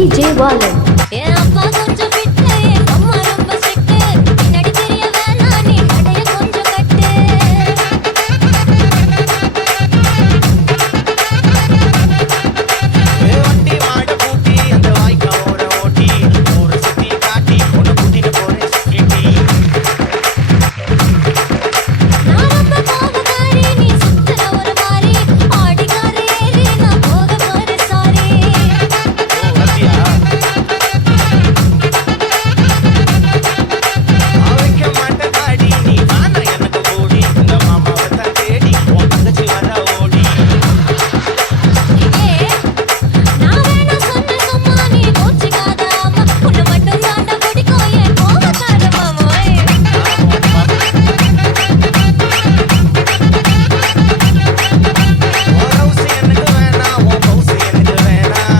DJ Balan. என் அப்பா கொஞ்சம் விட்டு என் அம்மா ரொம்ப சிட்டு பின்னாடி தெரிய வேணாம் நீ நடைய கொஞ்சம் கட்டு வண்டி மாட பூட்டி அந்த வாய்க்கா ஓர ஓட்டி ஒரு சுத்தி காட்டி ஒன்னு கூட்டிட்டு போறேன் சுத்தி நான் ரொம்ப கோபக்காரி நீ சுத்துற ஒரு மாதிரி ஆடிக்கார ஏறி நான் போக போறேன் சாரி வத்தியா அவைக்க மாட்ட தாடி நீ வானா எனக்கு ஓடி இந்த மாமாவை தான் தேடி உன் தங்கச்சி வர ஓடி நான் வேணா சொன்ன சும்மா நீ கோச்சிக்காத அம்மா உன்னை மட்டும் தாண்டா பிடிக்கும் என் கோபக்கார மாமாய் ஓரவுசி எனக்கு வேணாம் உன் பவுசு எனக்கு வேணாம்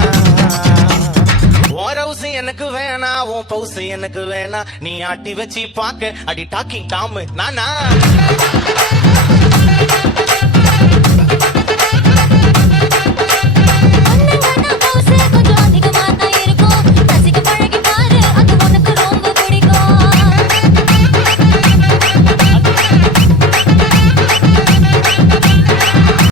ஓரவுசி எனக்கு வேணாம் உன் பவுசு எனக்கு வேணாம் நீ ஆட்டி வச்சு பாக்க அடி டாக்கிங் டாமு நானா